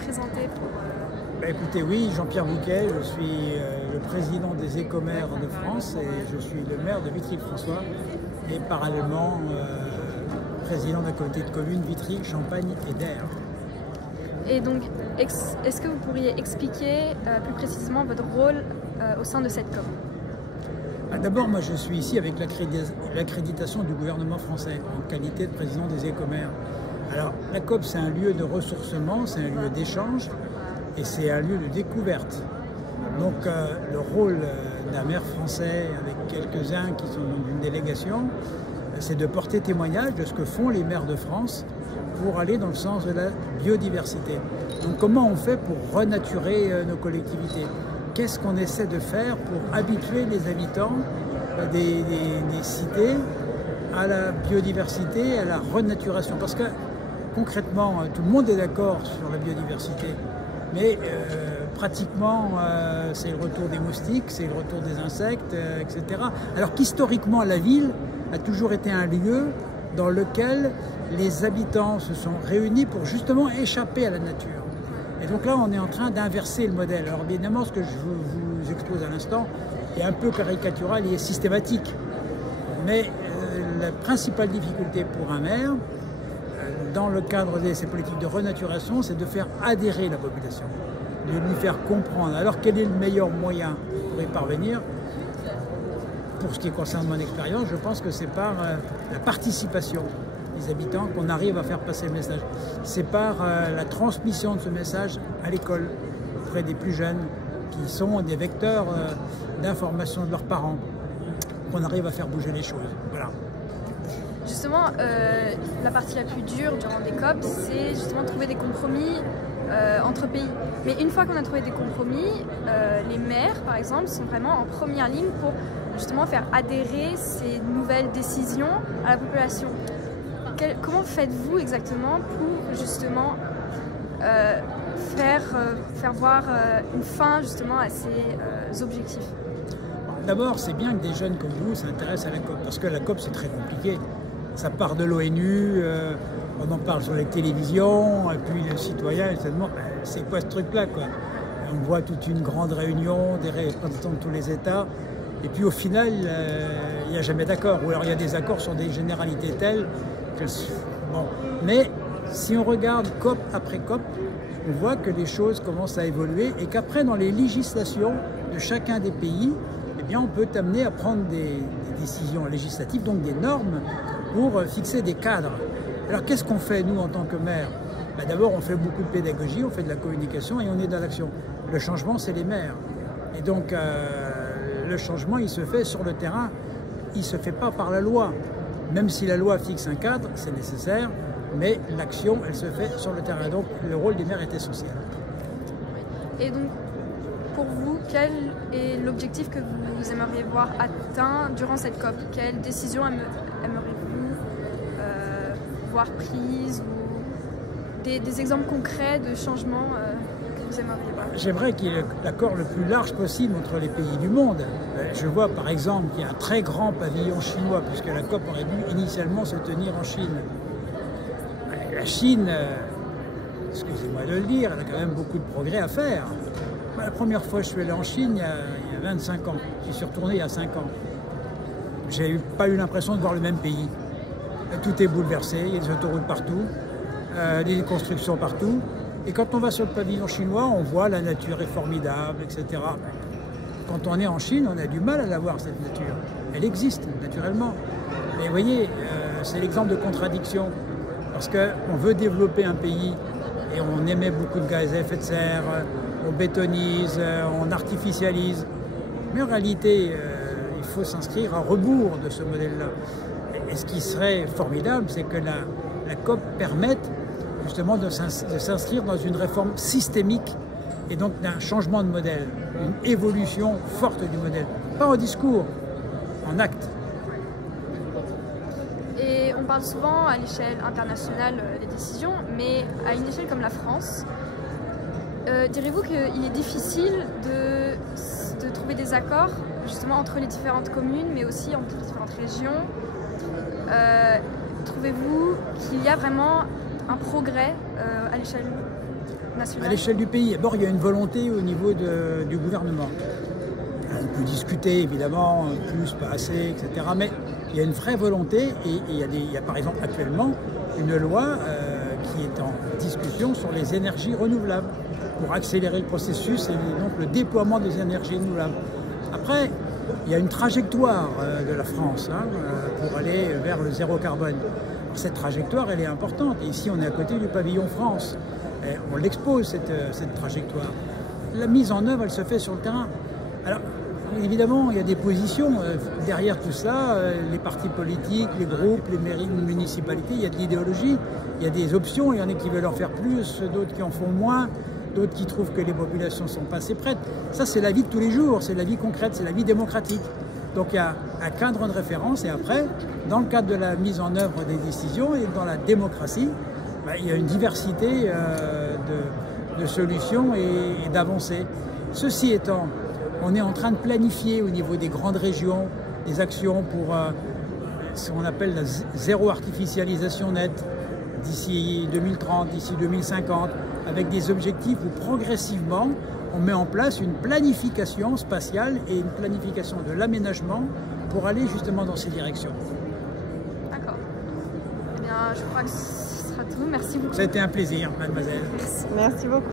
présenter pour... Écoutez, oui, Jean-Pierre Bouquet, je suis le président des Écomaires de France et je suis le maire de Vitry-le-François et parallèlement président de la communauté de communes Vitry, Champagne et Der. Et donc, est-ce que vous pourriez expliquer plus précisément votre rôle au sein de cette COP? D'abord, moi je suis ici avec l'accréditation du gouvernement français en qualité de président des Écomaires. Alors, la COP, c'est un lieu de ressourcement, c'est un lieu d'échange et c'est un lieu de découverte. Donc, le rôle d'un maire français avec quelques-uns qui sont dans une délégation, c'est de porter témoignage de ce que font les maires de France pour aller dans le sens de la biodiversité. Donc, comment on fait pour renaturer nos collectivités? Qu'est-ce qu'on essaie de faire pour habituer les habitants des cités à la biodiversité, à la renaturation? Parce que concrètement, tout le monde est d'accord sur la biodiversité, mais pratiquement c'est le retour des moustiques, c'est le retour des insectes, etc. Alors qu'historiquement, la ville a toujours été un lieu dans lequel les habitants se sont réunis pour justement échapper à la nature. Et donc là, on est en train d'inverser le modèle. Alors évidemment, ce que je vous expose à l'instant est un peu caricatural et systématique. Mais la principale difficulté pour un maire, dans le cadre de ces politiques de renaturation, c'est de faire adhérer la population, de lui faire comprendre. Alors quel est le meilleur moyen pour y parvenir? Pour ce qui concerne mon expérience, je pense que c'est par la participation des habitants qu'on arrive à faire passer le message. C'est par la transmission de ce message à l'école, auprès des plus jeunes, qui sont des vecteurs d'information de leurs parents, qu'on arrive à faire bouger les choses. Voilà. Justement, la partie la plus dure durant des COP, c'est justement trouver des compromis entre pays. Mais une fois qu'on a trouvé des compromis, les maires, par exemple, sont vraiment en première ligne pour justement faire adhérer ces nouvelles décisions à la population. Comment faites-vous exactement pour justement faire voir une fin justement à ces objectifs? D'abord, c'est bien que des jeunes comme vous s'intéressent à la COP, parce que la COP c'est très compliqué. Ça part de l'ONU, on en parle sur les télévisions, et puis les citoyens se demandent c'est quoi ce truc-là, quoi. On voit toute une grande réunion des représentants de tous les États, et puis au final, il n'y a jamais d'accord, ou alors il y a des accords sur des généralités telles que... Bon. Mais si on regarde COP après COP, on voit que les choses commencent à évoluer et qu'après, dans les législations de chacun des pays, eh bien, on peut amener à prendre des décisions législatives, donc des normes, pour fixer des cadres. Alors qu'est-ce qu'on fait, nous, en tant que maire? D'abord, on fait beaucoup de pédagogie, on fait de la communication et on est dans l'action. Le changement, c'est les maires. Et donc, le changement, il se fait sur le terrain, il ne se fait pas par la loi. Même si la loi fixe un cadre, c'est nécessaire, mais l'action, elle se fait sur le terrain. Donc, le rôle des maires est essentiel. Et donc, pour vous, quel est l'objectif que vous aimeriez voir atteint durant cette COP? Quelles décisions aimeriez-vous voir prises ou des exemples concrets de changements que vous aimeriez voir? J'aimerais qu'il y ait l'accord le plus large possible entre les pays du monde. Je vois par exemple qu'il y a un très grand pavillon chinois, puisque la COP aurait dû initialement se tenir en Chine. La Chine, excusez-moi de le dire, elle a quand même beaucoup de progrès à faire. La première fois que je suis allé en Chine, il y a 25 ans. J'y suis retourné il y a 5 ans. J'ai pas eu l'impression de voir le même pays. Tout est bouleversé, il y a des autoroutes partout, des constructions partout. Et quand on va sur le pavillon chinois, on voit la nature est formidable, etc. Quand on est en Chine, on a du mal à la voir, cette nature. Elle existe, naturellement. Mais vous voyez, c'est l'exemple de contradiction. Parce qu'on veut développer un pays et on émet beaucoup de gaz à effet de serre, on bétonise, on artificialise. Mais en réalité, il faut s'inscrire à rebours de ce modèle-là. Et ce qui serait formidable, c'est que la COP permette justement de s'inscrire dans une réforme systémique et donc d'un changement de modèle, une évolution forte du modèle. Pas en discours, en acte. Et on parle souvent à l'échelle internationale des décisions, mais à une échelle comme la France, direz-vous qu'il est difficile de trouver des accords justement entre les différentes communes, mais aussi entre les différentes régions? Trouvez-vous qu'il y a vraiment un progrès à l'échelle nationale? À l'échelle du pays. D'abord, il y a une volonté au niveau du gouvernement. On peut discuter, évidemment, plus, pas assez, etc. Mais il y a une vraie volonté et il y a par exemple actuellement une loi qui est en discussion sur les énergies renouvelables pour accélérer le processus et donc le déploiement des énergies renouvelables. Après, il y a une trajectoire de la France pour aller vers le zéro carbone. Cette trajectoire, elle est importante. Et ici, on est à côté du pavillon France. Et on l'expose, cette trajectoire. La mise en œuvre, elle se fait sur le terrain. Alors, évidemment, il y a des positions. Derrière tout ça, les partis politiques, les groupes, les mairies, les municipalités, il y a de l'idéologie. Il y a des options. Il y en a qui veulent en faire plus, d'autres qui en font moins, d'autres qui trouvent que les populations ne sont pas assez prêtes. Ça, c'est la vie de tous les jours. C'est la vie concrète, c'est la vie démocratique. Donc, il y a un cadre de référence. Et après, dans le cadre de la mise en œuvre des décisions et dans la démocratie, il y a une diversité de solutions et d'avancées. Ceci étant, on est en train de planifier au niveau des grandes régions des actions pour ce qu'on appelle la zéro artificialisation nette d'ici 2030, d'ici 2050, avec des objectifs où progressivement on met en place une planification spatiale et une planification de l'aménagement pour aller justement dans ces directions. D'accord. Eh bien, je crois que ce sera tout. Merci beaucoup. Ça a été un plaisir, mademoiselle. Merci. Merci beaucoup.